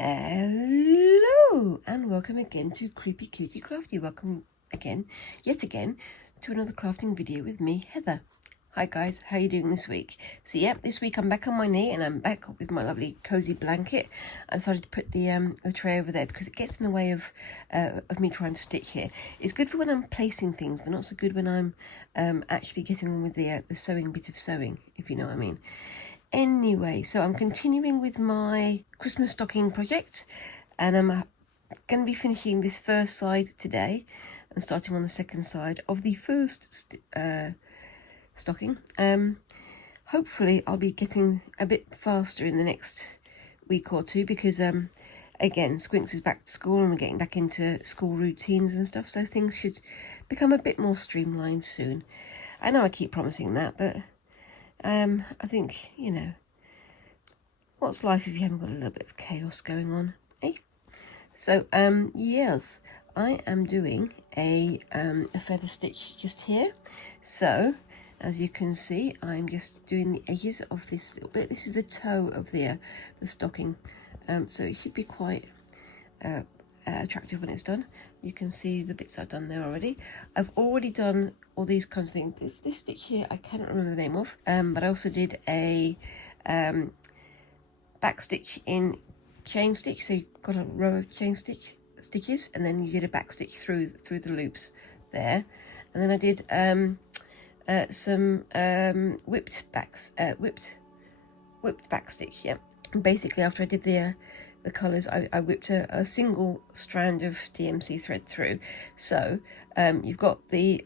Hello and welcome again to Creepy Cutie Crafty. Welcome again, yet again, to another crafting video with me, Heather. Hi guys, how are you doing this week? So yeah, this week I'm back on my knee and I'm back with my lovely cozy blanket. I decided to put the tray over there because it gets in the way of me trying to stitch here. It's good for when I'm placing things, but not so good when I'm actually getting on with the sewing bit of sewing, if you know what I mean. Anyway, so I'm continuing with my Christmas stocking project, and I'm going to be finishing this first side today and starting on the second side of the first stocking. Hopefully I'll be getting a bit faster in the next week or two because again, Squinks is back to school and we're getting back into school routines and stuff, so things should become a bit more streamlined soon. I know I keep promising that, but I think, you know, what's life if you haven't got a little bit of chaos going on, eh? So, yes, I am doing a feather stitch just here. So, as you can see, I'm just doing the edges of this little bit. This is the toe of the stocking, so it should be quite attractive when it's done. You can see the bits I've done there already. I've already done all these kinds of things. This stitch here I cannot remember the name of, but I also did a back stitch in chain stitch. So you've got a row of chain stitches, and then you did a back stitch through the loops there, and then I did some whipped back stitch. Yeah, and basically after I did the colours, I whipped a single strand of DMC thread through. So you've got the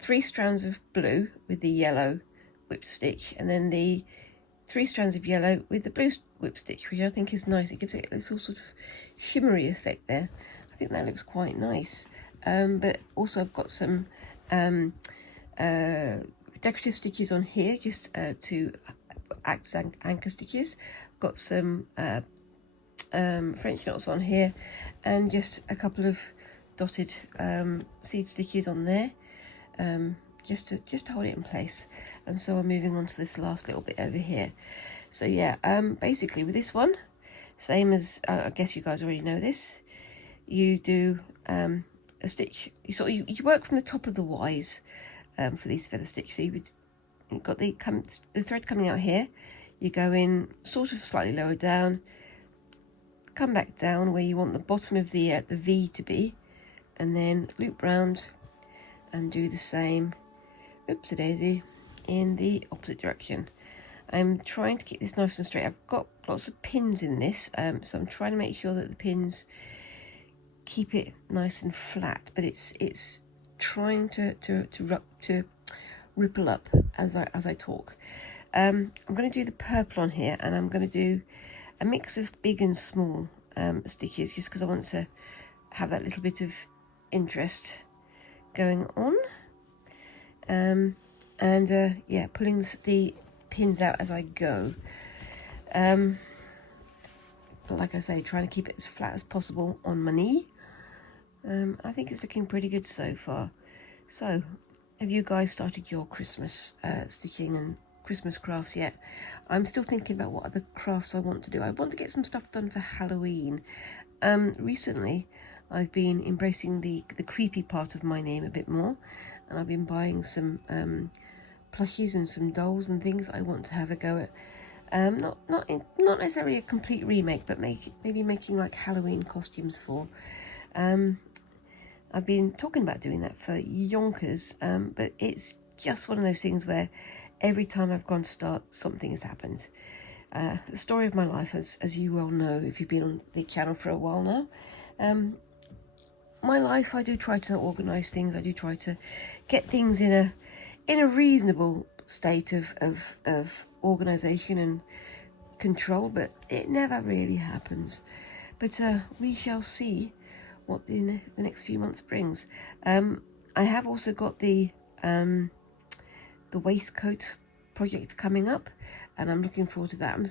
3 strands of blue with the yellow whip stitch, and then the 3 strands of yellow with the blue whip stitch, which I think is nice. It gives it a little sort of shimmery effect there. I think that looks quite nice. But also I've got some decorative stitches on here just to act as anchor stitches. Got some French knots on here, and just a couple of dotted seed stitches on there, just to hold it in place. And so I'm moving on to this last little bit over here. So yeah, basically with this one, same as I guess you guys already know this, you do a stitch. You work from the top of the Y's for these feather stitches. So you've got the thread coming out here. You go in sort of slightly lower down, come back down where you want the bottom of the V to be, and then loop round and do the same, oopsie daisy, in the opposite direction. I'm trying to keep this nice and straight. I've got lots of pins in this, so I'm trying to make sure that the pins keep it nice and flat, but it's trying to ripple up as I talk. I'm going to do the purple on here, and I'm going to do a mix of big and small stitches, just because I want to have that little bit of interest going on. Yeah, pulling the pins out as I go. But like I say, trying to keep it as flat as possible on my knee. I think it's looking pretty good so far. So, have you guys started your Christmas stitching and Christmas crafts yet? I'm still thinking about what other crafts I want to do. I want to get some stuff done for Halloween. Recently I've been embracing the creepy part of my name a bit more, and I've been buying some plushies and some dolls and things I want to have a go at. Not necessarily a complete remake, but maybe making like Halloween costumes for. I've been talking about doing that for yonkers, but it's just one of those things where every time I've gone to start, something has happened. The story of my life, as you well know if you've been on the channel for a while now. My life, I do try to organise things. I do try to get things in a reasonable state of organisation and control, but it never really happens. But we shall see what the next few months brings. I have also got the waistcoat project coming up, and I'm looking forward to that. I'm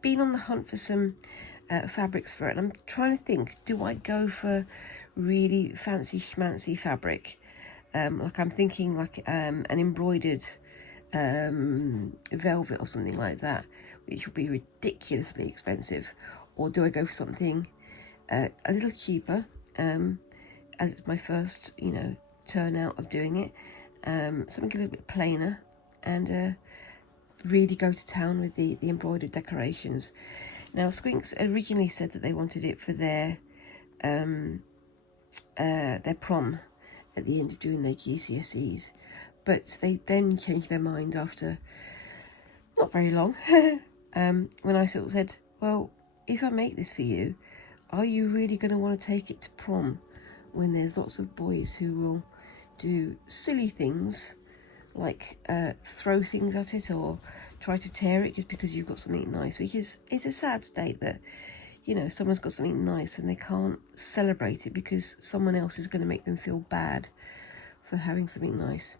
been on the hunt for some fabrics for it, and I'm trying to think, do I go for really fancy schmancy fabric? Like I'm thinking like an embroidered velvet or something like that, which will be ridiculously expensive, or do I go for something a little cheaper, as it's my first, you know, turn out of doing it. Something a little bit plainer, and really go to town with the embroidered decorations. Now, Squinks originally said that they wanted it for their prom at the end of doing their GCSEs, but they then changed their mind after not very long, when I sort of said, well, if I make this for you, are you really going to want to take it to prom when there's lots of boys who will do silly things like throw things at it or try to tear it just because you've got something nice, which is, it's a sad state that, you know, someone's got something nice and they can't celebrate it because someone else is going to make them feel bad for having something nice.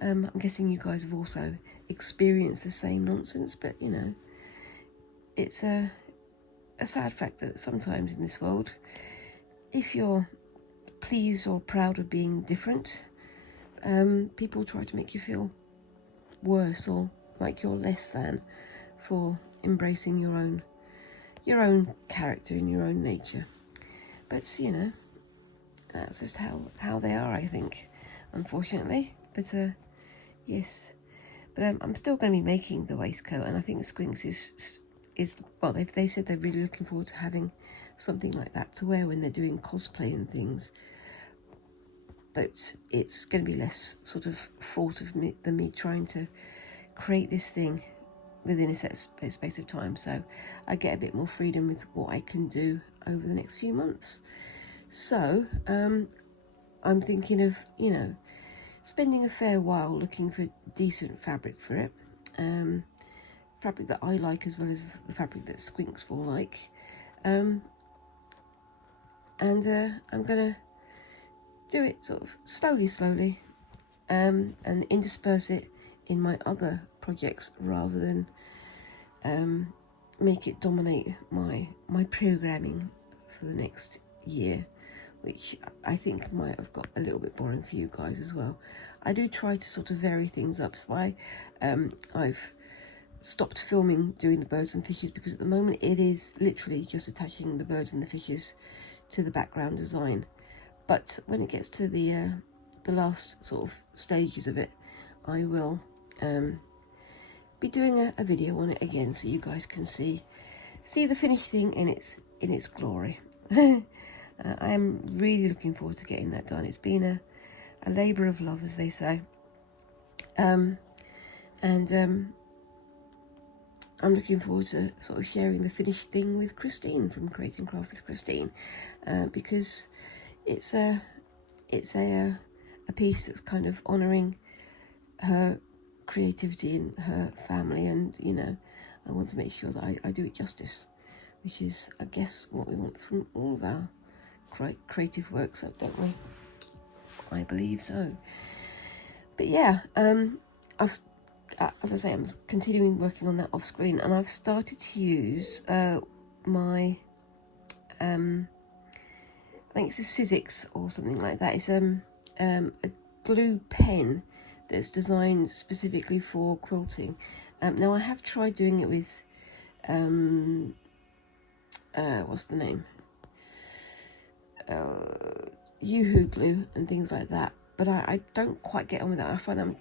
I'm guessing you guys have also experienced the same nonsense, but, you know, it's a sad fact that sometimes in this world, if you're pleased or proud of being different, people try to make you feel worse or like you're less than for embracing your own character and your own nature. But, you know, that's just how they are, I think, unfortunately. But yes, but I'm still going to be making the waistcoat, and I think Squinks is well, they said they're really looking forward to having something like that to wear when they're doing cosplay and things. But it's going to be less sort of fraught than me trying to create this thing within a set space of time, so I get a bit more freedom with what I can do over the next few months. So I'm thinking of, you know, spending a fair while looking for decent fabric for it, fabric that I like as well as the fabric that Squinks will like, and I'm gonna do it sort of slowly, and intersperse it in my other projects rather than make it dominate my programming for the next year, which I think might have got a little bit boring for you guys as well. I do try to sort of vary things up, so I've stopped filming doing the birds and fishes because at the moment it is literally just attaching the birds and the fishes to the background design. But when it gets to the last sort of stages of it, I will be doing a video on it again, so you guys can see the finished thing in its glory. I am really looking forward to getting that done. It's been a labour of love, as they say, and I'm looking forward to sort of sharing the finished thing with Christine from Create and Craft with Christine, because it's a piece that's kind of honouring her creativity and her family, and, you know, I want to make sure that I do it justice, which is, I guess, what we want from all of our creative works, don't we? I believe so. But yeah, as I say, I'm continuing working on that off screen, and I've started to use my I think it's a Sizzix or something like that. It's a glue pen that's designed specifically for quilting. Now I have tried doing it with what's the name? Yoo-hoo glue and things like that, but I don't quite get on with that. I find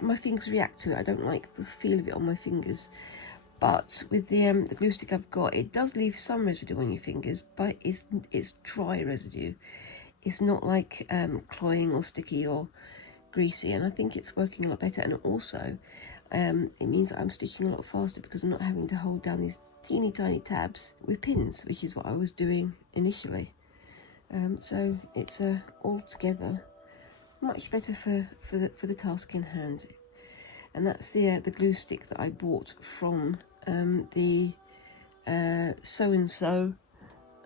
my fingers react to it. I don't like the feel of it on my fingers. But with the glue stick I've got, it does leave some residue on your fingers, but it's dry residue. It's not like cloying or sticky or greasy, and I think it's working a lot better. And also, it means that I'm stitching a lot faster because I'm not having to hold down these teeny tiny tabs with pins, which is what I was doing initially. So it's altogether much better for the task in hand. And that's the glue stick that I bought from the so-and-so,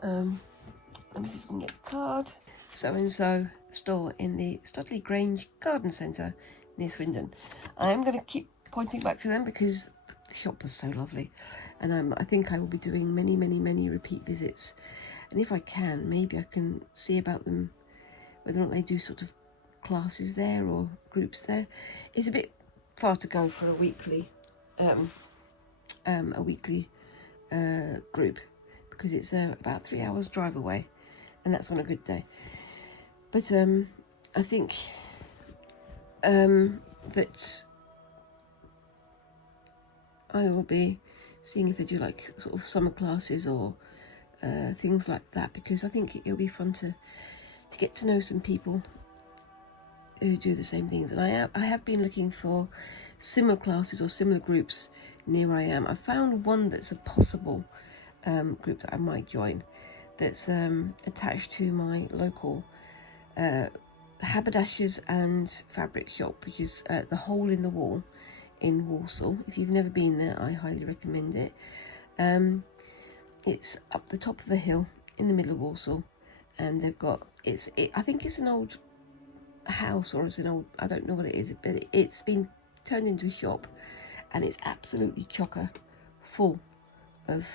let me see if I can get a card, so-and-so store in the Studley Grange Garden Centre near Swindon. I'm going to keep pointing back to them because the shop was so lovely, and I think I will be doing many repeat visits, and if I can, maybe I can see about them, whether or not they do sort of classes there or groups there. It's a bit far to go for a weekly group, because it's about 3 hours drive away, and that's on a good day. But I think that I will be seeing if they do like sort of summer classes or things like that, because I think it'll be fun to get to know some people who do the same things. And I have been looking for similar classes or similar groups near where I am. I found one that's a possible group that I might join, that's attached to my local haberdashers and fabric shop, which is the Hole in the Wall in Walsall. If you've never been there, I highly recommend it. It's up the top of a hill in the middle of Walsall, and they've got I think it's an old house, or it's an old, I don't know what it is, but it's been turned into a shop, and it's absolutely chocker full of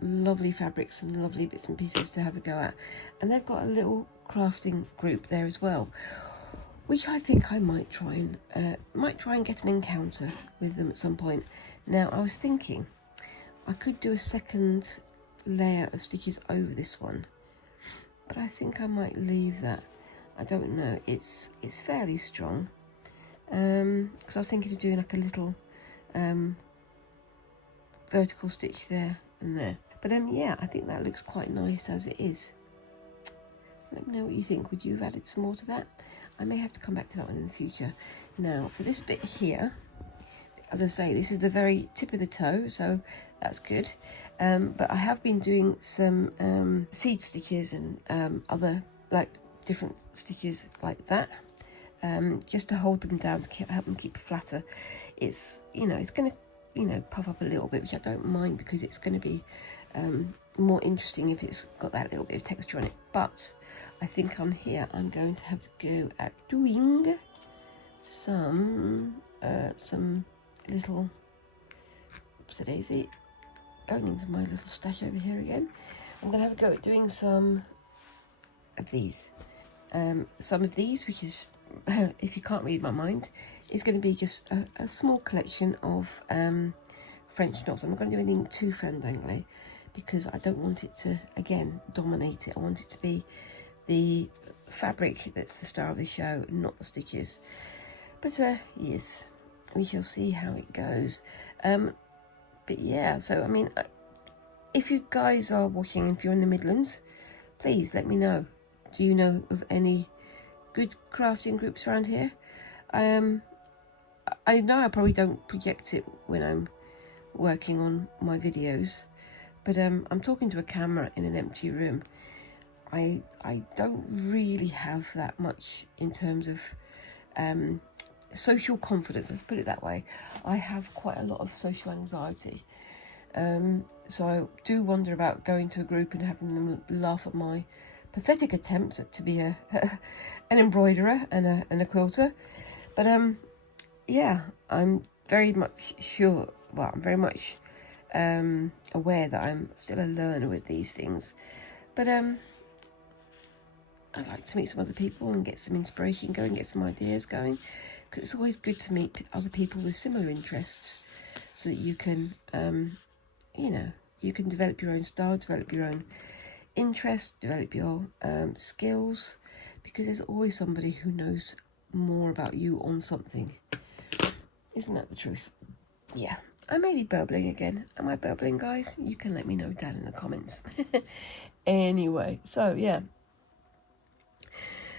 lovely fabrics and lovely bits and pieces to have a go at. And they've got a little crafting group there as well, which I think I might try and get an encounter with them at some point. Now, I was thinking I could do a second layer of stitches over this one, but I think I might leave that. I don't know, it's fairly strong, because I was thinking of doing like a little vertical stitch there and there. But yeah, I think that looks quite nice as it is. Let me know what you think. Would you have added some more to that? I may have to come back to that one in the future. Now, for this bit here, as I say, this is the very tip of the toe, so that's good. But I have been doing some seed stitches and other like different stitches like that, just to hold them down, to help them keep flatter. It's, it's going to, puff up a little bit, which I don't mind, because it's going to be more interesting if it's got that little bit of texture on it. But I think on here I'm going to have to go at doing some little, oopsie-daisy, going into my little stash over here again. I'm going to have a go at doing some of these. Some of these, which is, if you can't read my mind, is going to be just a small collection of French knots. I'm not going to do anything too fandangley, because I don't want it to, again, dominate it. I want it to be the fabric that's the star of the show, not the stitches. But yes, we shall see how it goes. But yeah, so I mean, if you guys are watching, if you're in the Midlands, please let me know. Do you know of any good crafting groups around here? I know I probably don't project it when I'm working on my videos, but I'm talking to a camera in an empty room. I don't really have that much in terms of social confidence, let's put it that way. I have quite a lot of social anxiety, so I do wonder about going to a group and having them laugh at my pathetic attempt to be an embroiderer and a quilter. But yeah, I'm very much sure, well, I'm very much aware that I'm still a learner with these things. But I'd like to meet some other people and get some inspiration going, get some ideas going, because it's always good to meet other people with similar interests, so that you can, you can develop your own style, develop your own interest, develop your skills, because there's always somebody who knows more about you on something. Isn't that the truth? Yeah, I may be burbling again. Am I burbling, guys? You can let me know down in the comments. Anyway, so yeah.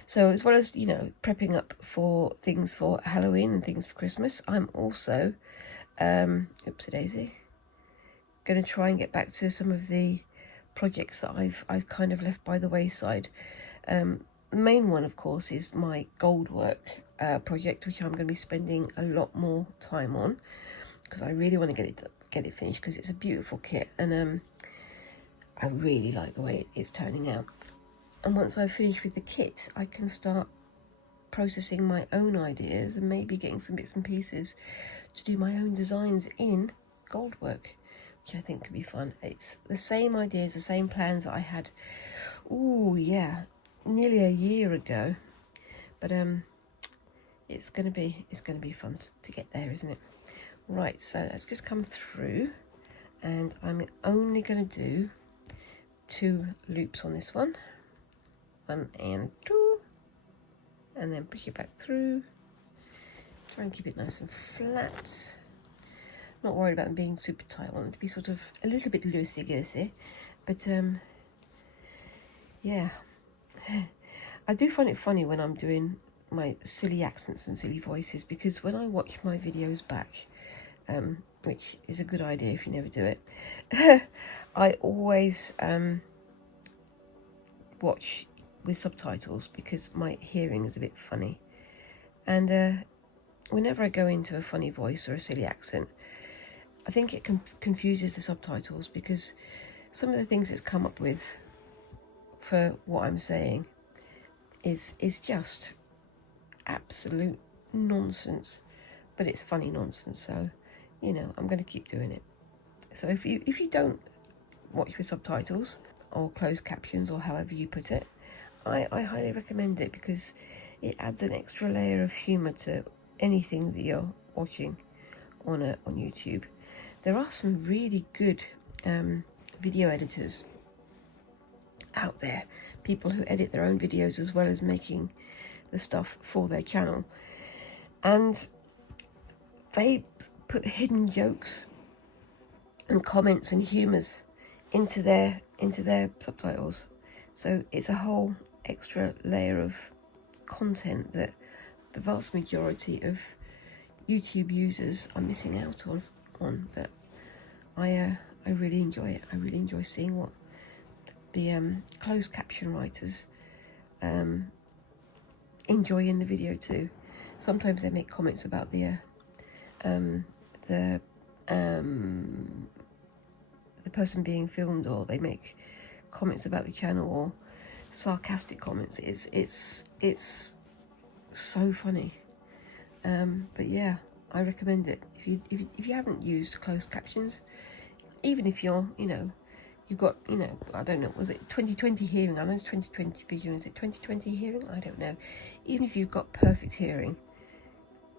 So as well as, prepping up for things for Halloween and things for Christmas, I'm also, oopsie-daisy, going to try and get back to some of the projects that I've kind of left by the wayside. The main one, of course, is my gold work project, which I'm going to be spending a lot more time on, because I really want to get it finished, because it's a beautiful kit, and I really like the way it's turning out. And once I've finished with the kit, I can start processing my own ideas and maybe getting some bits and pieces to do my own designs in gold work, which I think could be fun. It's the same ideas, the same plans that I had, nearly a year ago. But it's gonna be fun to get there, isn't it? Right, so that's just come through, and I'm only gonna do 2 loops on this one. 1 and 2. And then push it back through. Try and keep it nice and flat. Not worried about them being super tight. I want them to be sort of a little bit loosey-goosey. But, yeah. I do find it funny when I'm doing my silly accents and silly voices, because when I watch my videos back, which is a good idea if you never do it, I always watch with subtitles because my hearing is a bit funny. And whenever I go into a funny voice or a silly accent, I think it confuses the subtitles, because some of the things it's come up with for what I'm saying is just absolute nonsense, but it's funny nonsense. So, you know, I'm going to keep doing it. So if you don't watch with subtitles or closed captions, or however you put it, I highly recommend it, because it adds an extra layer of humour to anything that you're watching on YouTube. There are some really good video editors out there, people who edit their own videos as well as making the stuff for their channel, and they put hidden jokes and comments and humours into their subtitles. So it's a whole extra layer of content that the vast majority of YouTube users are missing out on. But I really enjoy it. I really enjoy seeing what the closed caption writers enjoy in the video too. Sometimes they make comments about the person being filmed, or they make comments about the channel, or sarcastic comments. It's so funny. But yeah, I recommend it. If you haven't used closed captions, even if you're, you know, you've got, you know, I don't know, was it 20/20 hearing? I know it's 20/20 vision. Is it 20/20 hearing? I don't know. Even if you've got perfect hearing,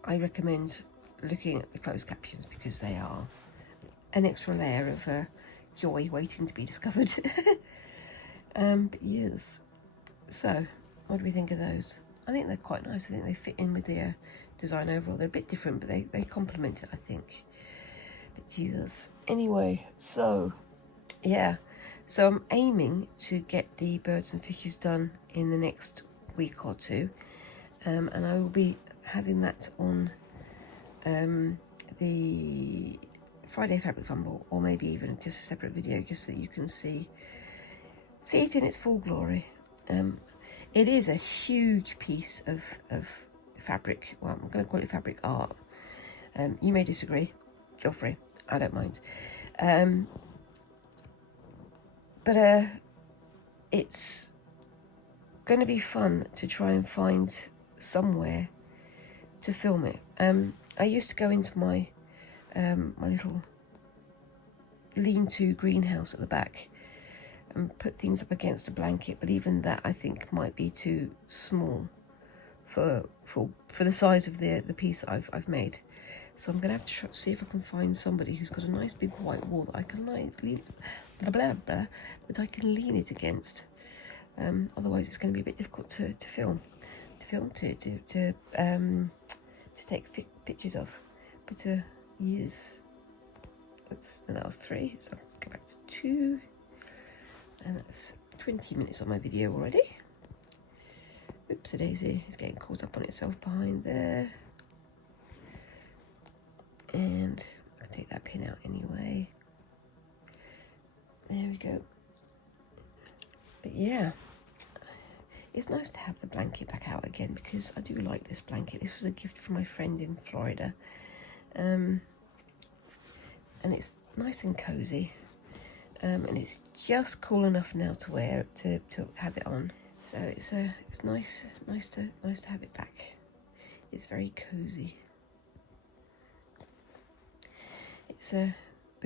I recommend looking at the closed captions, because they are an extra layer of joy waiting to be discovered. But yes. So, what do we think of those? I think they're quite nice. I think they fit in with the design overall. They're a bit different, but they complement it, I think. But yes. Anyway, so yeah, so I'm aiming to get the birds and fishes done in the next week or two, and I will be having that on the Friday Fabric Fumble, or maybe even just a separate video, just so you can see it in its full glory. It is a huge piece of fabric. Well, I'm going to call it fabric art. You may disagree, feel free, I don't mind. But it's going to be fun to try and find somewhere to film it. I used to go into my my little lean-to greenhouse at the back and put things up against a blanket, but even that I think might be too small for the size of the piece that I've made. So I'm gonna have to see if I can find somebody who's got a nice big white wall that I can that I can lean it against. Otherwise it's going to be a bit difficult to film, to take pictures of. But yes, oops, and that was 3, so let's go back to 2, and that's 20 minutes on my video already. Oops, a daisy is getting caught up on itself behind there, and I'll take that pin out anyway. There we go. But yeah, it's nice to have the blanket back out again, because I do like this blanket. This was a gift from my friend in Florida, and it's nice and cozy, and it's just cool enough now to wear to have it on. So it's nice to have it back. It's very cozy. It's the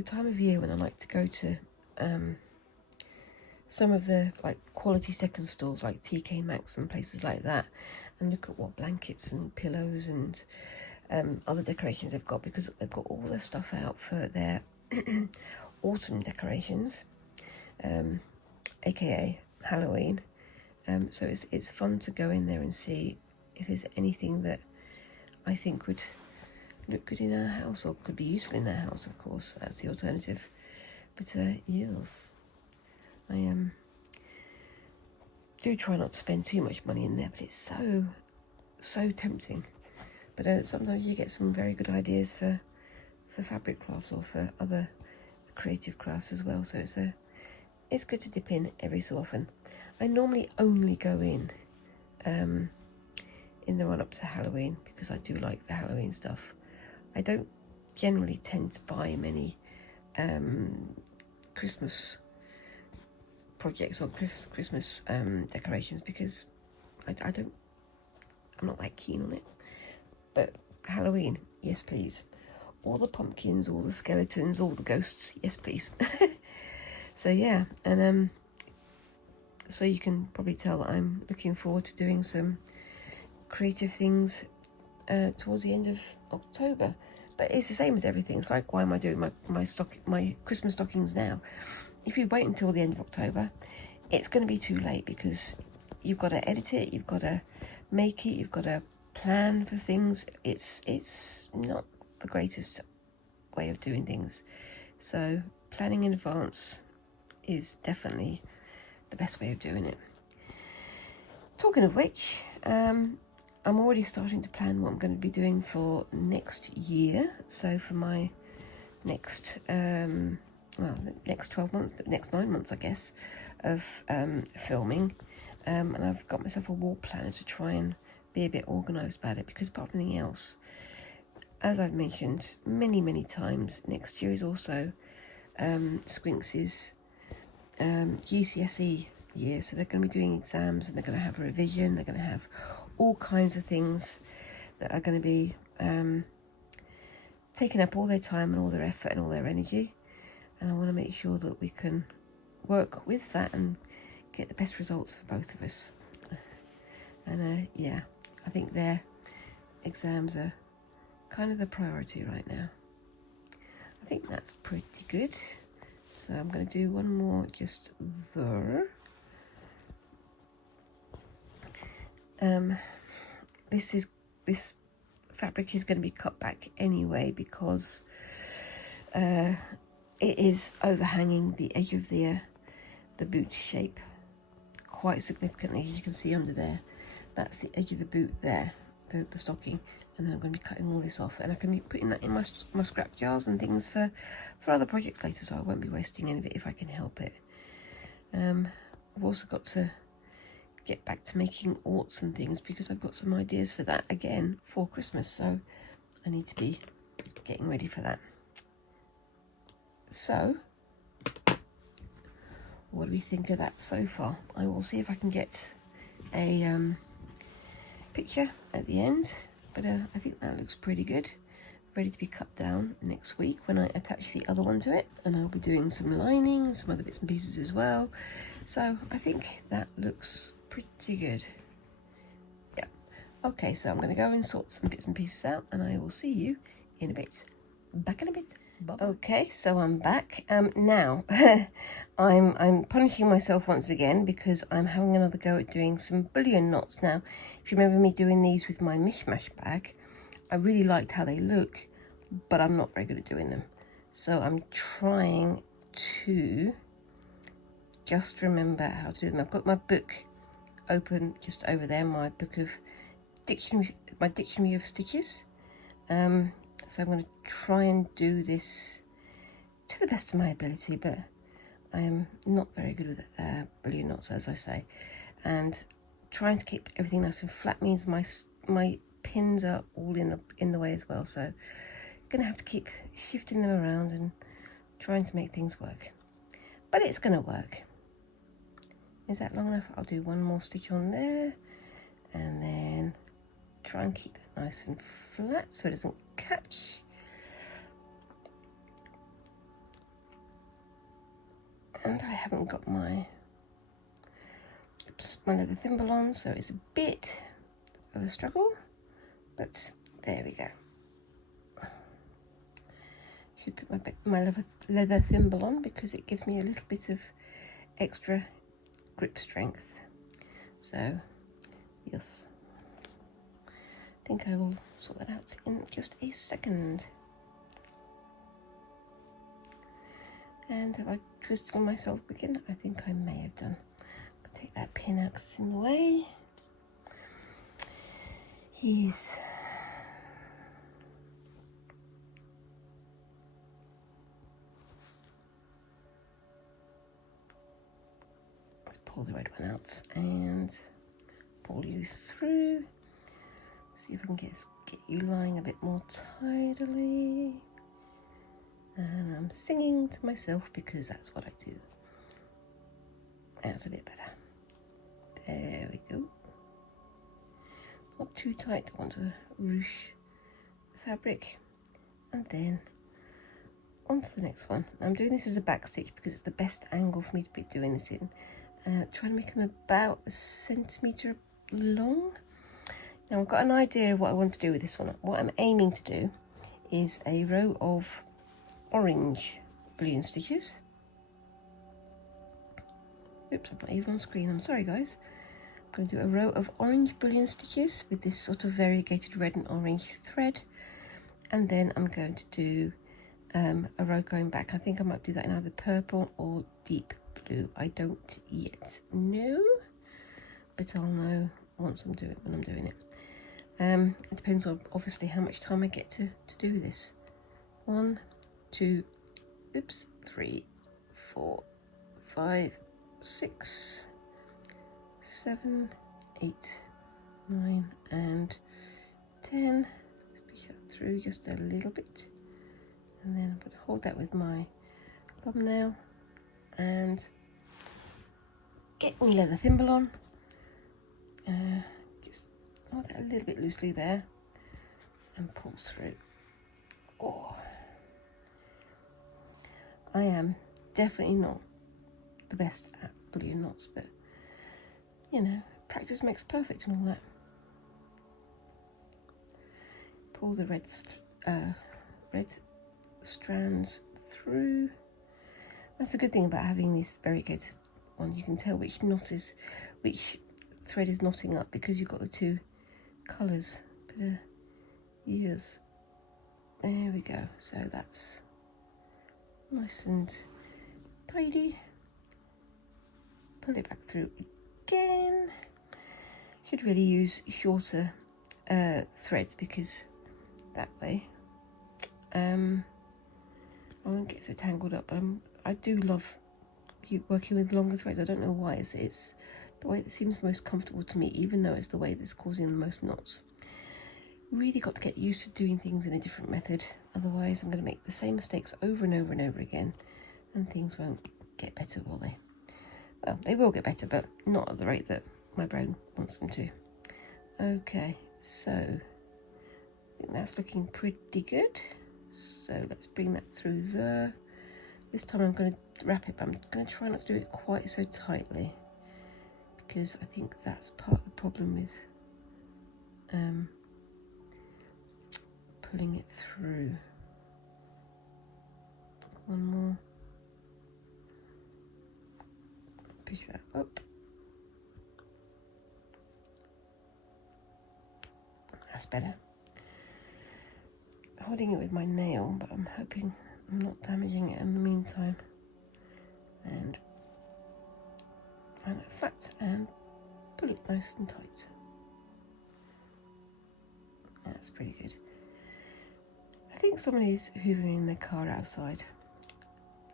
time of year when I like to go to some of the like quality second stores like TK Maxx and places like that, and look at what blankets and pillows and other decorations they've got, because they've got all their stuff out for their autumn decorations. aka Halloween. So it's fun to go in there and see if there's anything that I think would look good in our house, or could be useful in our house, of course. That's the alternative. But yes, I do try not to spend too much money in there, but it's so tempting. But sometimes you get some very good ideas for fabric crafts or for other creative crafts as well. So it's good to dip in every so often. I normally only go in the run up to Halloween because I do like the Halloween stuff. I don't generally tend to buy many Christmas projects or Christmas decorations because I'm not that keen on it. But Halloween, yes please. All the pumpkins, all the skeletons, all the ghosts, yes please. So yeah, and so you can probably tell that I'm looking forward to doing some creative things towards the end of October. But it's the same as everything. It's like, why am I doing my Christmas stockings now? If you wait until the end of October, it's going to be too late because you've got to edit it, you've got to make it, you've got to plan for things. It's not the greatest way of doing things. So planning in advance is definitely the best way of doing it. Talking of which, I'm already starting to plan what I'm going to be doing for next year. So for my next the next 12 months, the next 9 months, I guess, of filming, and I've got myself a wall planner to try and be a bit organised about it, because apart from anything else, as I've mentioned many times, next year is also Squinx's GCSE year, so they're going to be doing exams and they're going to have a revision, they're going to have all kinds of things that are going to be taking up all their time and all their effort and all their energy, and I want to make sure that we can work with that and get the best results for both of us. And yeah, I think their exams are kind of the priority right now. I think that's pretty good. So I'm going to do one more just there. This fabric is going to be cut back anyway because it is overhanging the edge of the boot shape quite significantly. As you can see under there, that's the edge of the boot there, the stocking, and then I'm going to be cutting all this off, and I can be putting that in my scrap jars and things for other projects later, so I won't be wasting any of it if I can help it. I've also got to get back to making orts and things because I've got some ideas for that again for Christmas, so I need to be getting ready for that. So what do we think of that so far? I will see if I can get a picture at the end, but I think that looks pretty good, ready to be cut down next week when I attach the other one to it, and I'll be doing some lining, some other bits and pieces as well, so I think that looks pretty good. Yeah, okay, so I'm going to go and sort some bits and pieces out, and I will see you in a bit. Back in a bit. Bye-bye. Okay, so I'm back. Now I'm punishing myself once again because I'm having another go at doing some bullion knots. Now, if you remember me doing these with my mishmash bag, I really liked how they look, but I'm not very good at doing them. So I'm trying to just remember how to do them. I've got my book open just over there, my book of dictionary of stitches. So I'm going to try and do this to the best of my ability, but I am not very good with bullion knots, as I say. And trying to keep everything nice and flat means my pins are all in the way as well. So I'm going to have to keep shifting them around and trying to make things work. But it's going to work. Is that long enough? I'll do one more stitch on there, and then try and keep that nice and flat so it doesn't catch. And I haven't got my leather thimble on, so it's a bit of a struggle, but there we go. Should put my leather thimble on because it gives me a little bit of extra grip strength. So yes, I think I will sort that out in just a second. And have I twisted myself again? I think I may have done. I'll take that pin out because it's in the way. Let's pull the red one out and pull you through. See if I can get you lying a bit more tidily. And I'm singing to myself because that's what I do. That's a bit better. There we go. Not too tight, I want to ruche the fabric. And then onto the next one. I'm doing this as a back stitch because it's the best angle for me to be doing this in. Trying to make them about a centimetre long. Now I've got an idea of what I want to do with this one. What I'm aiming to do is a row of orange bullion stitches. Oops, I'm not even on screen, I'm sorry guys. I'm going to do a row of orange bullion stitches with this sort of variegated red and orange thread, and then I'm going to do a row going back. I think I might do that in either purple or deep blue. I don't yet know, but I'll know once when I'm doing it. It depends on obviously how much time I get to do this. 1, 2, 3, 4, 5, 6, 7, 8, 9, and 10. Let's push that through just a little bit, and then I'm going to hold that with my thumbnail and get my leather thimble on. Just hold that a little bit loosely there and pull through. Oh, I am definitely not the best at bullion knots, but you know, practice makes perfect and all that. Pull the red strands through. That's the good thing about having this variegated one. You can tell which thread is knotting up because you've got the two colours. But yes, there we go. So that's nice and tidy. Pull it back through again. Should really use shorter threads because that way I won't get so tangled up. But I do love working with longer threads. I don't know why. It's the way that seems most comfortable to me, even though it's the way that's causing the most knots. Really got to get used to doing things in a different method, otherwise I'm going to make the same mistakes over and over and over again, and things won't get better, will they? Well, they will get better, but not at the rate that my brain wants them to. Okay, so I think that's looking pretty good. So let's bring that through there. This time I'm going to wrap it, but I'm going to try not to do it quite so tightly, because I think that's part of the problem with pulling it through. One more. Push that up. That's better. Holding it with my nail, but I'm hoping I'm not damaging it in the meantime. And find it flat and pull it nice and tight. That's pretty good. I think somebody's hoovering their car outside.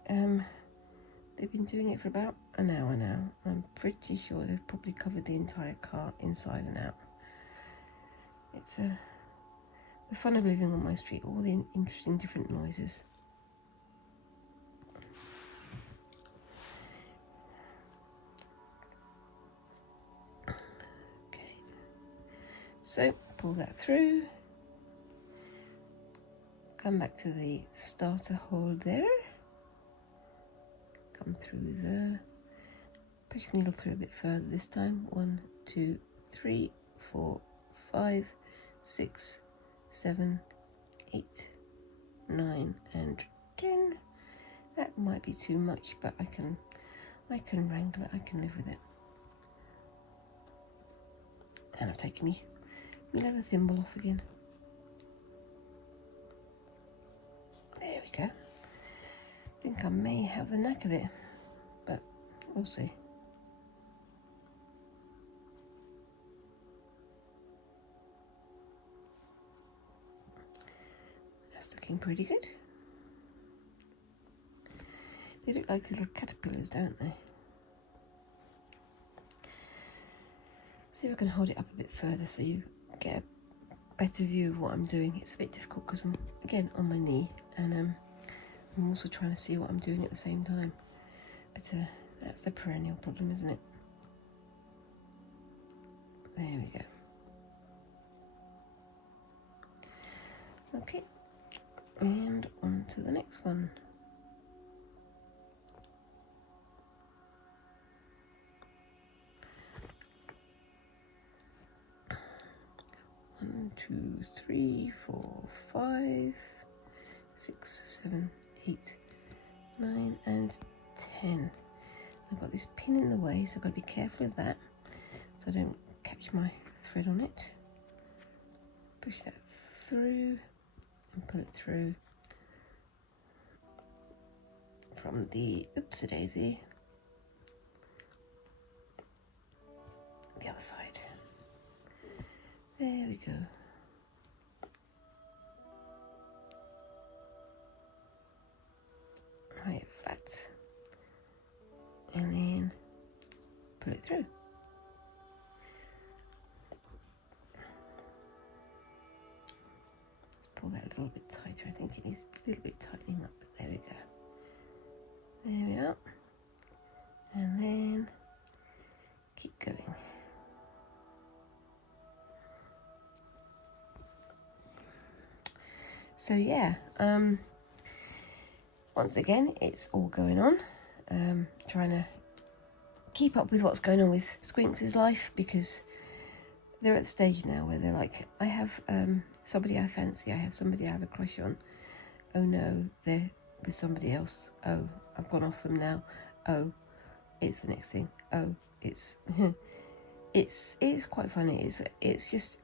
They've been doing it for about an hour now. I'm pretty sure they've probably covered the entire car inside and out. It's the fun of living on my street, all the interesting different noises. Okay, so pull that through. Come back to the starter hole there. Come through there. Push the needle through a bit further this time. 1, 2, 3, 4, 5, 6, 7, 8, 9, and 10. That might be too much, but I can wrangle it. I can live with it. And I've taken me leather thimble off again. There we go. I think I may have the knack of it, but we'll see. That's looking pretty good. They look like little caterpillars, don't they? See if I can hold it up a bit further so you get a better view of what I'm doing. It's a bit difficult because I'm, again, on my knee, and I'm also trying to see what I'm doing at the same time. But that's the perennial problem, isn't it? There we go. Okay, and on to the next one. One, 2, 3, 4, 5, 6, 7, 8, 9, and 10. I've got this pin in the way, so I've got to be careful of that so I don't catch my thread on it. Push that through and pull it through from the oopsie-daisy, the other side. There we go. Tie it flat and then pull it through. Let's pull that a little bit tighter. I think it needs a little bit tightening up, but there we go. There we are. And then keep going. So yeah, once again, it's all going on. Trying to keep up with what's going on with Squinks' life, because they're at the stage now where they're like, I have somebody I fancy, I have somebody I have a crush on. Oh no, they're with somebody else. Oh, I've gone off them now. Oh, it's the next thing. Oh, it's it's quite funny. It's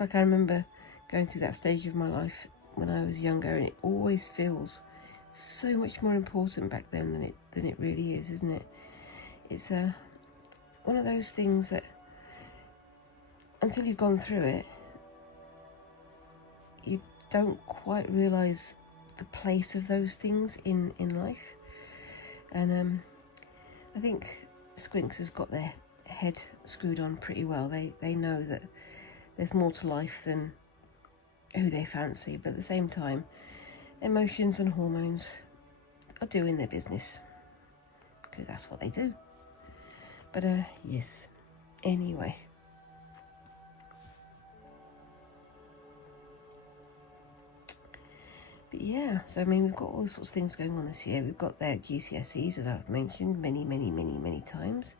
like I remember going through that stage of my life when I was younger, and it always feels so much more important back then than it really is, isn't it? It's one of those things that until you've gone through it, you don't quite realise the place of those things in life. And I think Squinks has got their head screwed on pretty well. They know that there's more to life than who they fancy, but at the same time, emotions and hormones are doing their business, because that's what they do. But yes, anyway. But yeah, so I mean, we've got all sorts of things going on this year. We've got their GCSEs, as I've mentioned many times.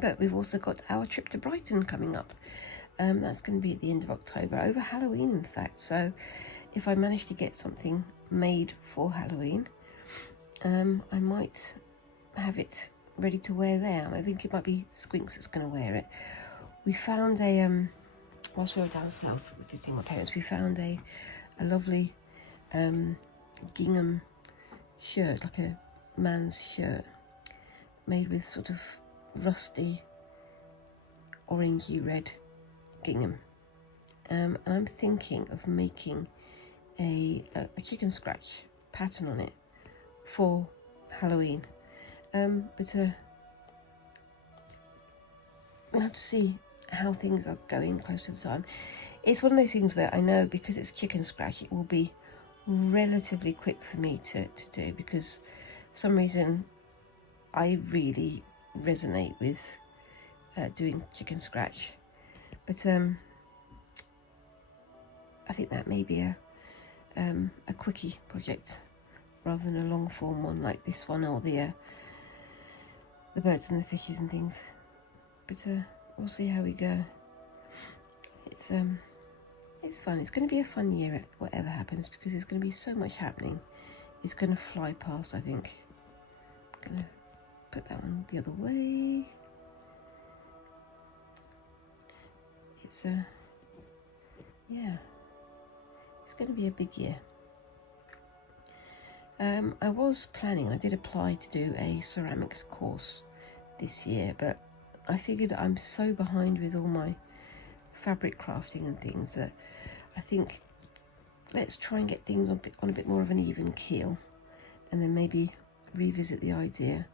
But we've also got our trip to Brighton coming up. That's going to be at the end of October, over Halloween in fact. So if I manage to get something made for Halloween, I might have it ready to wear there. I think it might be Squinks that's going to wear it. We found a, whilst we were down south visiting my parents, we found a lovely gingham shirt, like a man's shirt, made with sort of rusty orangey red gingham, and I'm thinking of making a chicken scratch pattern on it for Halloween, but we'll have to see how things are going close to the time. It's one of those things where I know, because it's chicken scratch, it will be relatively quick for me to do, because for some reason I really resonate with doing chicken scratch. But I think that may be a quickie project rather than a long form one like this one, or the birds and the fishes and things. But we'll see how we go. It's fun. It's going to be a fun year, whatever happens, because there's going to be so much happening. It's going to fly past, I think. I'm going to put that one the other way. it's yeah, it's going to be a big year. I was planning, I did apply to do a ceramics course this year, but I figured I'm so behind with all my fabric crafting and things that I think let's try and get things on a bit more of an even keel, and then maybe revisit the idea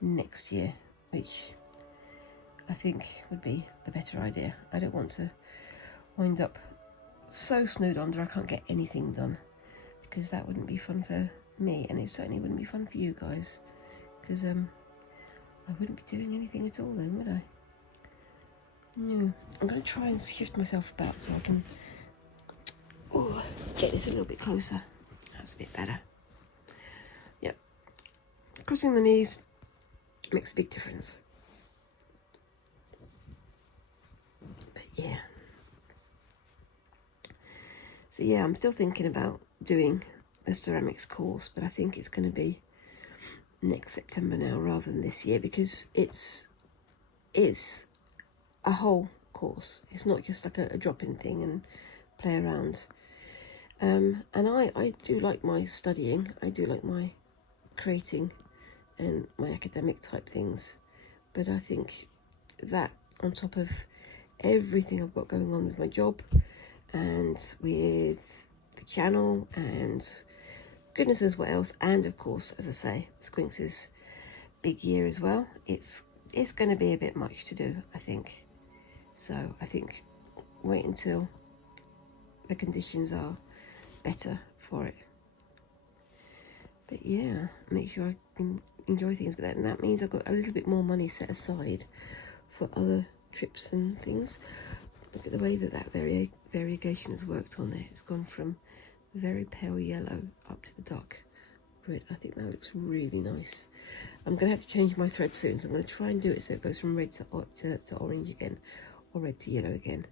next year, which I think would be the better idea. I don't want to wind up so snowed under I can't get anything done, because that wouldn't be fun for me, and it certainly wouldn't be fun for you guys, because I wouldn't be doing anything at all then, would I? No. I'm going to try and shift myself about so I can get this a little bit closer. That's a bit better. Yep. Crossing the knees makes a big difference. But yeah. So yeah, I'm still thinking about doing the ceramics course, but I think it's going to be next September now rather than this year, because it's a whole course. It's not just like a drop-in thing and play around. And I do like my studying, I do like my creating and my academic type things, but I think that on top of everything I've got going on with my job and with the channel and goodness knows what else, and of course, as I say, Squinks' big year as well, it's going to be a bit much to do, I think. So I think wait until the conditions are better for it. But yeah, make sure I can enjoy things with that, and that means I've got a little bit more money set aside for other trips and things. Look at the way that variegation has worked on there. It's gone from very pale yellow up to the dark red. I think that looks really nice. I'm going to have to change my thread soon, so I'm going to try and do it so it goes from red to orange again, or red to yellow again,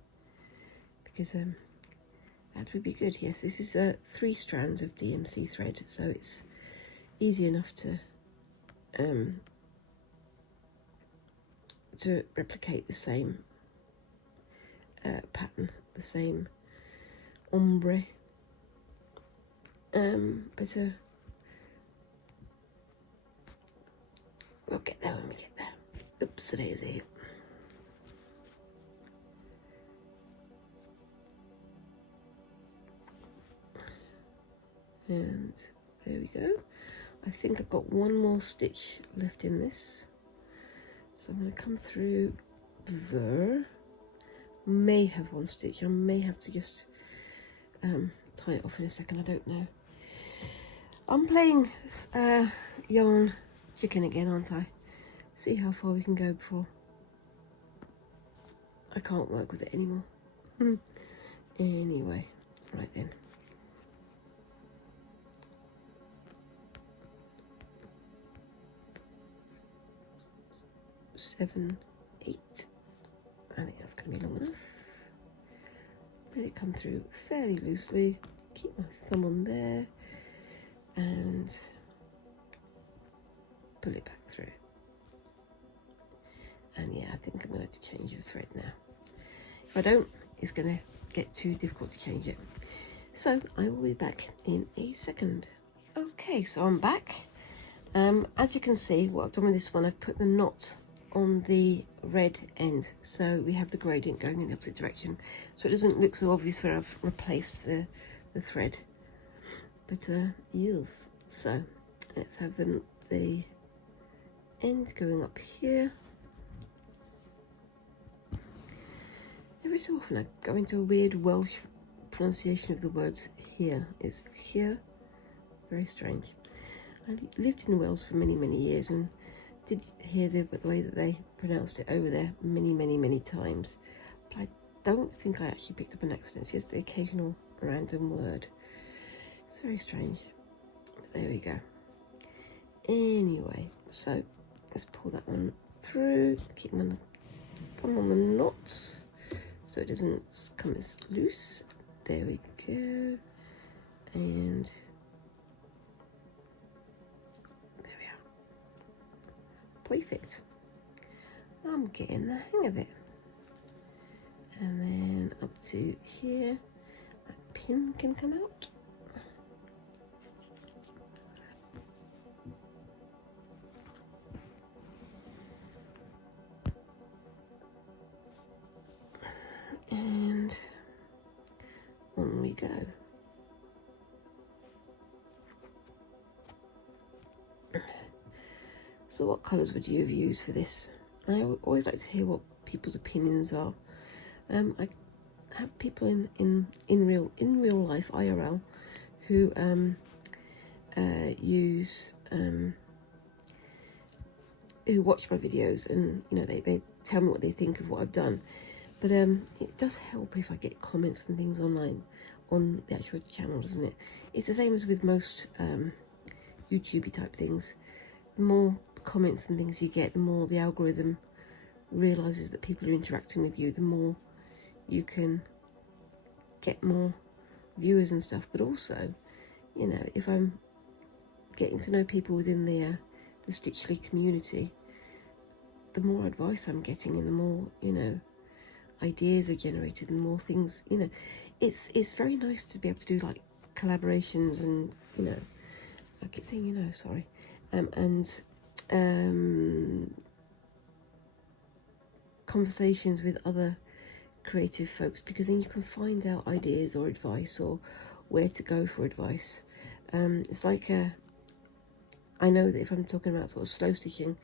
because that would be good. Yes, this is 3 strands of DMC thread, so it's easy enough to replicate the same pattern, the same ombre. But we'll get there when we get there. Oops, daisy. And there we go. I think I've got one more stitch left in this, so I'm going to come through there. May have one stitch. I may have to just tie it off in a second. I don't know. I'm playing yarn chicken again, aren't I? See how far we can go before I can't work with it anymore. Anyway, right then. Seven, 8. I think that's going to be long enough. Let it come through fairly loosely. Keep my thumb on there and pull it back through. And yeah, I think I'm going to have to change the thread now. If I don't, it's going to get too difficult to change it. So I will be back in a second. Okay, so I'm back. As you can see, what I've done with this one, I've put the knot on the red end, so we have the gradient going in the opposite direction, so it doesn't look so obvious where I've replaced the thread. But yes, so let's have the end going up here. Every so often I go into a weird Welsh pronunciation of the words here. It's here. Very strange. I lived in Wales for many years and did hear the way that they pronounced it over there many times, but I don't think I actually picked up an accent. It's just the occasional random word. It's very strange, but there we go. Anyway, so let's pull that one through, keep my thumb on the knots so it doesn't come as loose. There we go, and perfect. I'm getting the hang of it. And then up to here, that pin can come out. And on we go. So what colours would you have used for this? I always like to hear what people's opinions are. I have people in real life IRL who use who watch my videos, and you know they tell me what they think of what I've done. But it does help if I get comments and things online on the actual channel, doesn't it? It's the same as with most YouTubey type things. The more comments and things you get, the more the algorithm realizes that people are interacting with you, the more you can get more viewers and stuff. But also, you know, if I'm getting to know people within the Stitchly community, the more advice I'm getting and the more, you know, ideas are generated and more things, you know, it's very nice to be able to do like collaborations and, you know, I keep saying, you know, sorry, and conversations with other creative folks, because then you can find out ideas or advice or where to go for advice. It's like I know that if I'm talking about sort of slow stitching,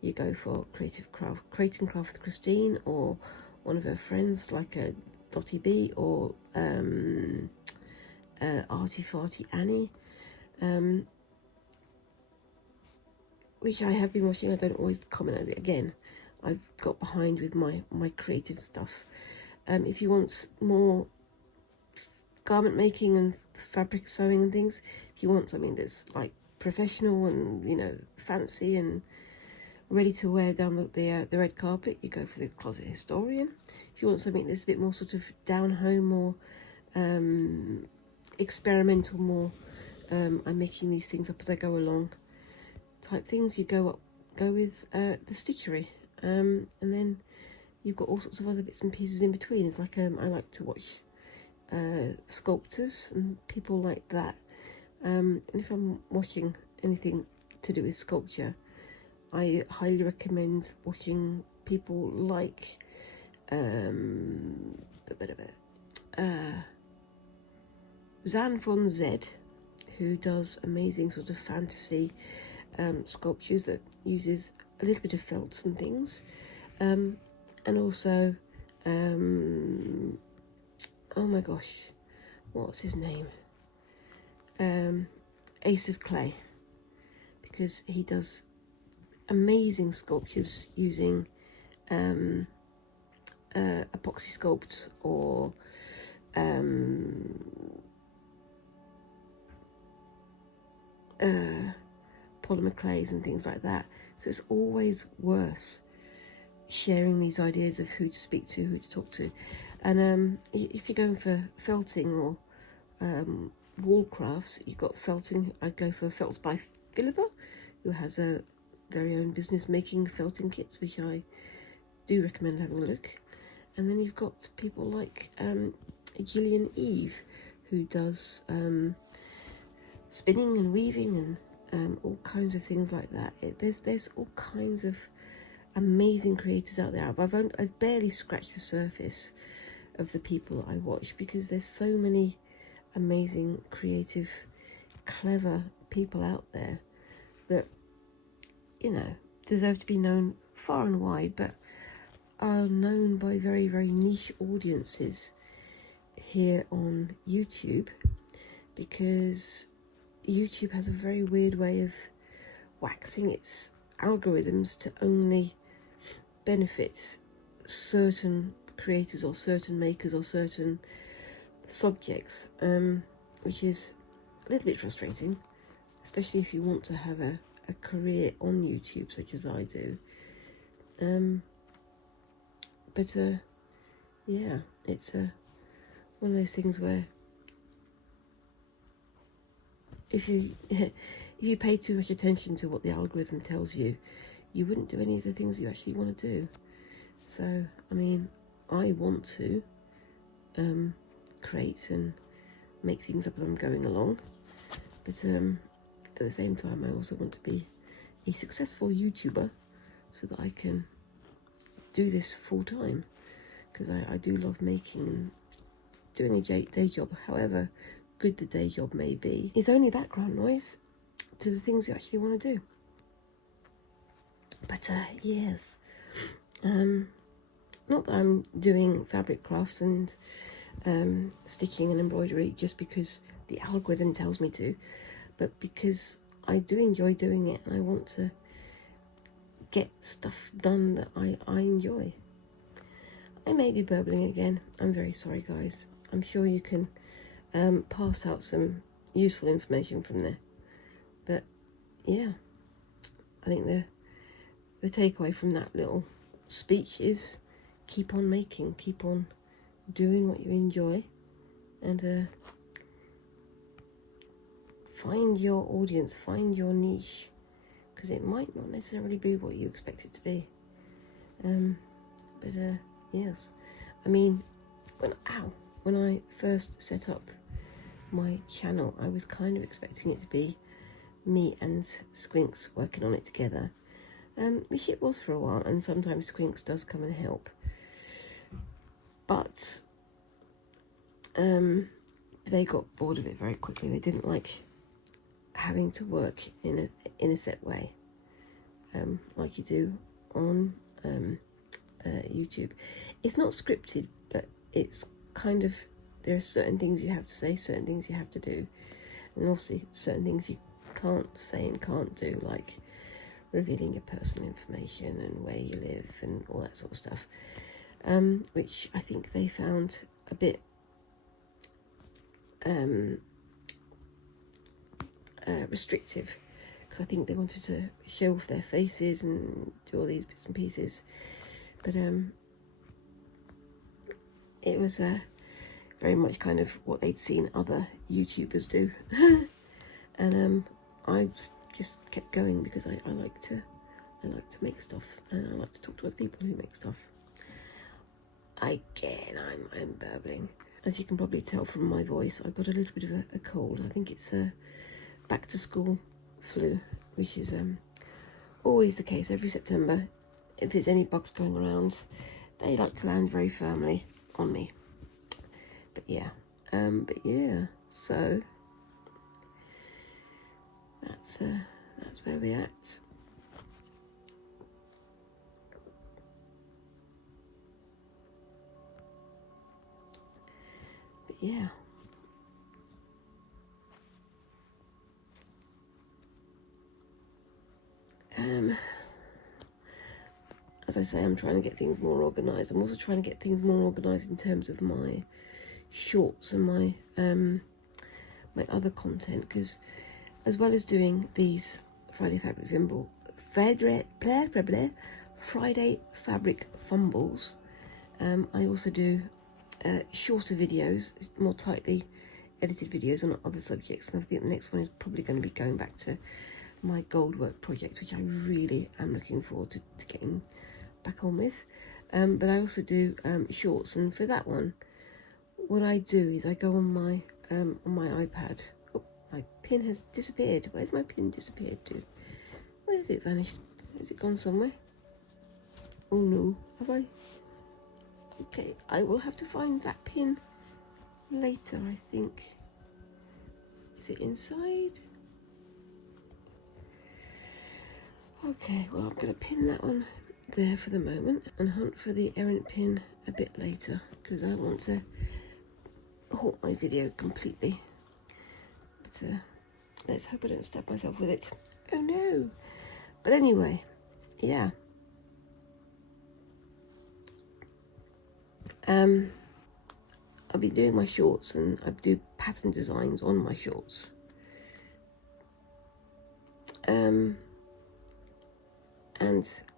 you go for creating craft with Christine, or one of her friends like a Dottie B, or Arty Farty Annie, which I have been watching. I don't always comment on it. Again, I've got behind with my creative stuff. If you want more garment making and fabric sewing and things, if you want something that's like professional and, you know, fancy and ready to wear down the red carpet, you go for the Closet Historian. If you want something that's a bit more sort of down home or experimental, more I'm making these things up as I go along type things, you go with the Stitchery, and then you've got all sorts of other bits and pieces in between. It's like I like to watch sculptors and people like that, and if I'm watching anything to do with sculpture, I highly recommend watching people like Zan von Zed, who does amazing sort of fantasy sculptures that uses a little bit of felts and things, and also oh my gosh, what's his name, Ace of Clay, because he does amazing sculptures using epoxy sculpt or polymer clays and things like that. So it's always worth sharing these ideas of who to speak to, who to talk to. And if you're going for felting or wall crafts, you've got felting. I go for Felts by Philippa, who has a very own business making felting kits, which I do recommend having a look. And then you've got people like Gillian Eve, who does spinning and weaving and all kinds of things like that. There's all kinds of amazing creators out there. I've barely scratched the surface of the people that I watch, because there's so many amazing, creative, clever people out there that, you know, deserve to be known far and wide, but are known by very, very niche audiences here on YouTube, because YouTube has a very weird way of waxing its algorithms to only benefit certain creators or certain makers or certain subjects, which is a little bit frustrating, especially if you want to have a career on YouTube such as I do. But yeah, it's one of those things where if you pay too much attention to what the algorithm tells you, you wouldn't do any of the things you actually want to do. So, I mean, I want to create and make things up as I'm going along, but at the same time I also want to be a successful YouTuber so that I can do this full time, because I do love making and doing a day job, however good the day job may be, is only background noise to the things you actually want to do. But yes, not that I'm doing fabric crafts and stitching and embroidery just because the algorithm tells me to, but because I do enjoy doing it and I want to get stuff done that I enjoy. I may be burbling again. I'm very sorry, guys. I'm sure you can pass out some useful information from there. But yeah, I think the takeaway from that little speech is keep on making, keep on doing what you enjoy, and find your audience, find your niche, because it might not necessarily be what you expect it to be. But yes, I mean, when I first set up my channel, I was kind of expecting it to be me and Squinks working on it together, which it was for a while, and sometimes Squinks does come and help. But they got bored of it very quickly. They didn't like having to work in a set way, like you do on YouTube. It's not scripted, but it's kind of, there are certain things you have to say, certain things you have to do, and obviously certain things you can't say and can't do, like revealing your personal information and where you live and all that sort of stuff, which I think they found a bit restrictive, because I think they wanted to show off their faces and do all these bits and pieces, but it was very much kind of what they'd seen other YouTubers do. And I just kept going because I like to make stuff, and I like to talk to other people who make stuff. Again, I'm burbling. As you can probably tell from my voice, I've got a little bit of a cold. I think it's a back to school flu, which is always the case every September. If there's any bugs going around, they like to land very firmly on me. But yeah, so that's where we're at. But yeah. As I say, I'm trying to get things more organised. I'm also trying to get things more organised in terms of my shorts and my my other content, because as well as doing these Friday Fabric Fumbles, I also do shorter videos, more tightly edited videos on other subjects, and I think the next one is probably going to be going back to my gold work project, which I really am looking forward to getting back on with. But I also do shorts, and for that one, what I do is I go on my iPad. Oh, my pin has disappeared. Where's my pin disappeared to? Where has it vanished? Has it gone somewhere? Oh no, have I? Okay, I will have to find that pin later, I think. Is it inside? Okay, well, I'm going to pin that one there for the moment and hunt for the errant pin a bit later, because I don't want to halt my video completely. But let's hope I don't stab myself with it. Oh no! But anyway, yeah. I'll be doing my shorts, and I do pattern designs on my shorts. And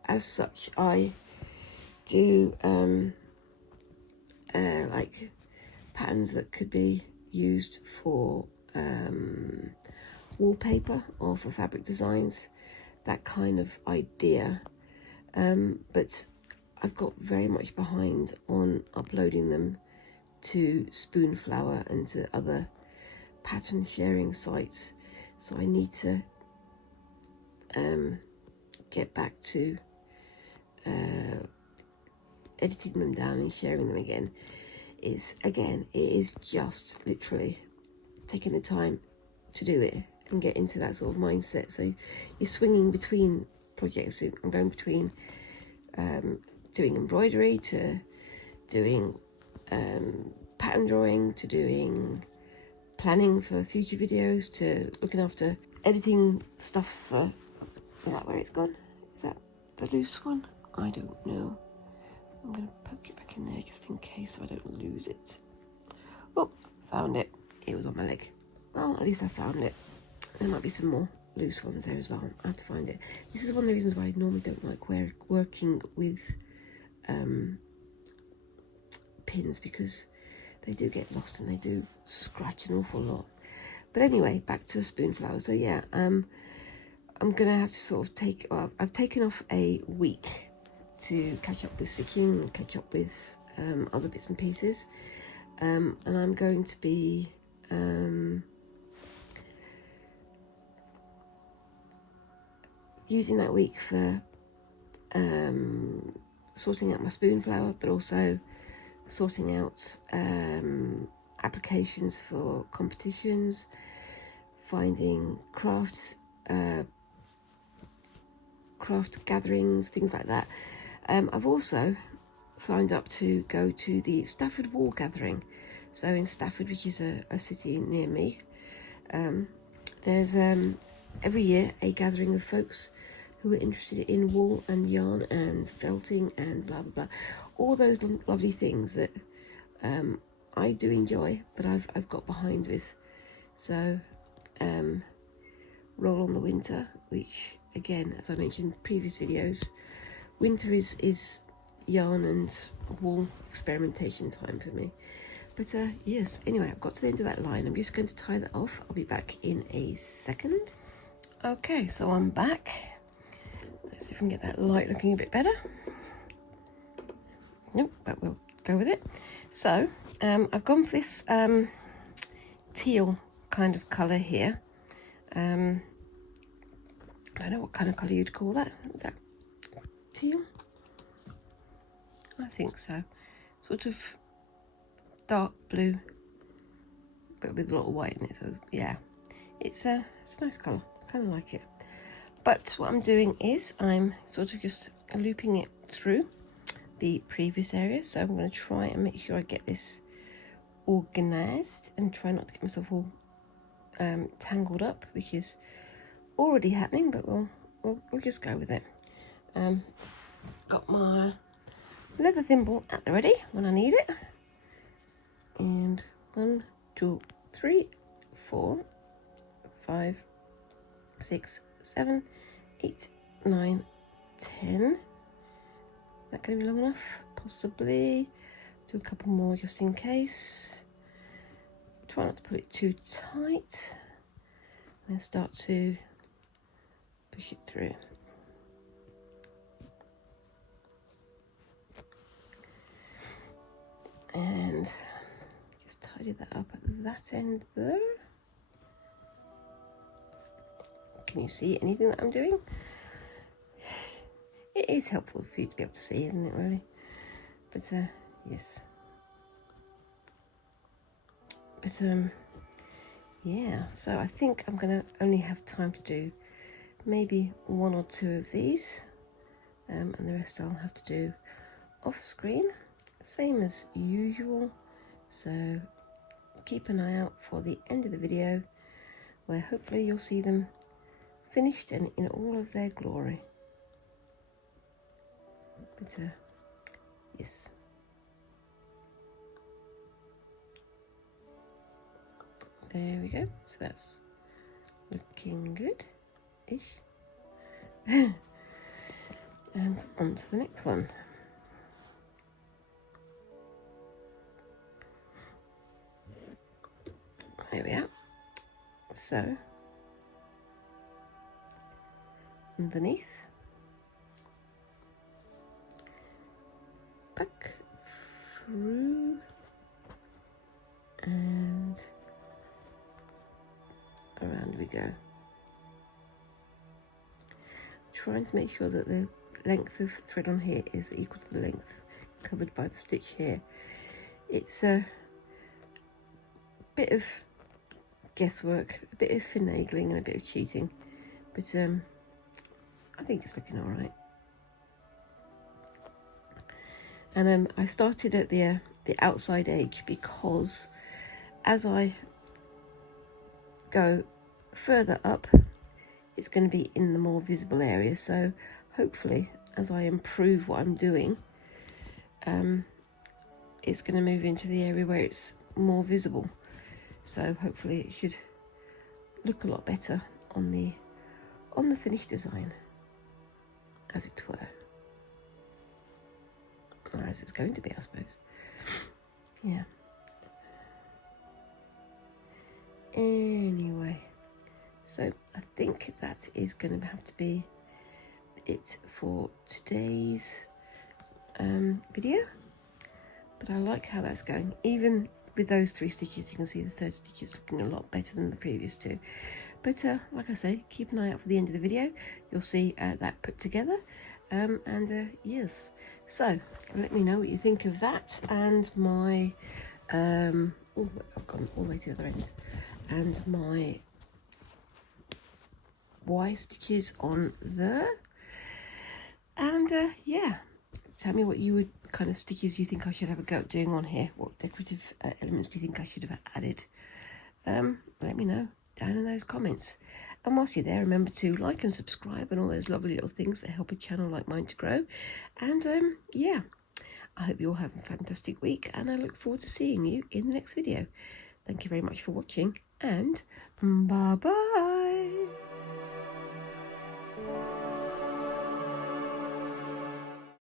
as such, I do like patterns that could be used for wallpaper or for fabric designs, that kind of idea. But I've got very much behind on uploading them to Spoonflower and to other pattern sharing sites, so I need to get back to editing them down and sharing them again. It is just literally taking the time to do it and get into that sort of mindset. So you're swinging between projects. I'm going between doing embroidery to doing pattern drawing to doing planning for future videos to looking after editing stuff for... Is that where it's gone? Is that the loose one? I don't know. I'm going to poke it back in there just in case so I don't lose it. Oh, found it. It was on my leg. Well, at least I found it. There might be some more loose ones there as well. I have to find it. This is one of the reasons why I normally don't like working with pins, because they do get lost and they do scratch an awful lot. But anyway, back to Spoonflower. So yeah, I'm gonna have to sort of I've taken off a week to catch up with stitching, catch up with other bits and pieces, and I'm going to be using that week for sorting out my Spoonflower, but also sorting out applications for competitions, finding craft gatherings, things like that. I've also signed up to go to the Stafford Wool Gathering. So in Stafford, which is a city near me, there's every year a gathering of folks who are interested in wool and yarn and felting and blah blah blah, all those lovely things that I do enjoy, but I've got behind with. So roll on the winter, which again, as I mentioned in previous videos, winter is yarn and wool experimentation time for me. But yes, anyway, I've got to the end of that line. I'm just going to tie that off. I'll be back in a second. Okay, so I'm back. Let's see if we can get that light looking a bit better. Nope, but we'll go with it. So I've gone for this teal kind of colour here. I don't know what kind of colour you'd call that. Is that teal? I think so. Sort of dark blue, but with a lot of white in it. So yeah, it's a nice colour. I kind of like it. But what I'm doing is I'm sort of just looping it through the previous area. So I'm going to try and make sure I get this organised and try not to get myself all tangled up, which is already happening, but we'll just go with it. Got my leather thimble at the ready when I need it. And 1, 2, 3, 4, 5, 6, 7, 8, 9, 10. That going to be long enough? Possibly. Do a couple more just in case. Try not to put it too tight. And then start to push it through. And just tidy that up at that end there. Can you see anything that I'm doing? It is helpful for you to be able to see, isn't it, really? But yes. But yeah, so I think I'm gonna only have time to do maybe 1 or 2 of these, and the rest I'll have to do off screen, same as usual. So keep an eye out for the end of the video, where hopefully you'll see them finished and in all of their glory. But yes. There we go. So that's looking good-ish. And on to the next one. There we are. So underneath, through and around we go. Trying to make sure that the length of thread on here is equal to the length covered by the stitch here. It's a bit of guesswork, a bit of finagling and a bit of cheating, but I think it's looking all right. And I started at the outside edge because as I go further up, it's going to be in the more visible area. So hopefully, as I improve what I'm doing, it's going to move into the area where it's more visible. So hopefully, it should look a lot better on the finished design, as it were. As it's going to be, I suppose. Yeah. Anyway, so I think that is going to have to be it for today's video. But I like how that's going. Even with those 3 stitches, you can see the third stitch is looking a lot better than the previous 2. But like I say, keep an eye out for the end of the video. You'll see that put together. Yes, so let me know what you think of that and my oh, I've gone all the way to the other end, and my Y stitches on there. And yeah, tell me what kind of stitches you think I should have a go at doing on here. What decorative elements do you think I should have added? Let me know down in those comments. And whilst you're there, remember to like and subscribe and all those lovely little things that help a channel like mine to grow. And yeah, I hope you all have a fantastic week, and I look forward to seeing you in the next video. Thank you very much for watching, and bye bye.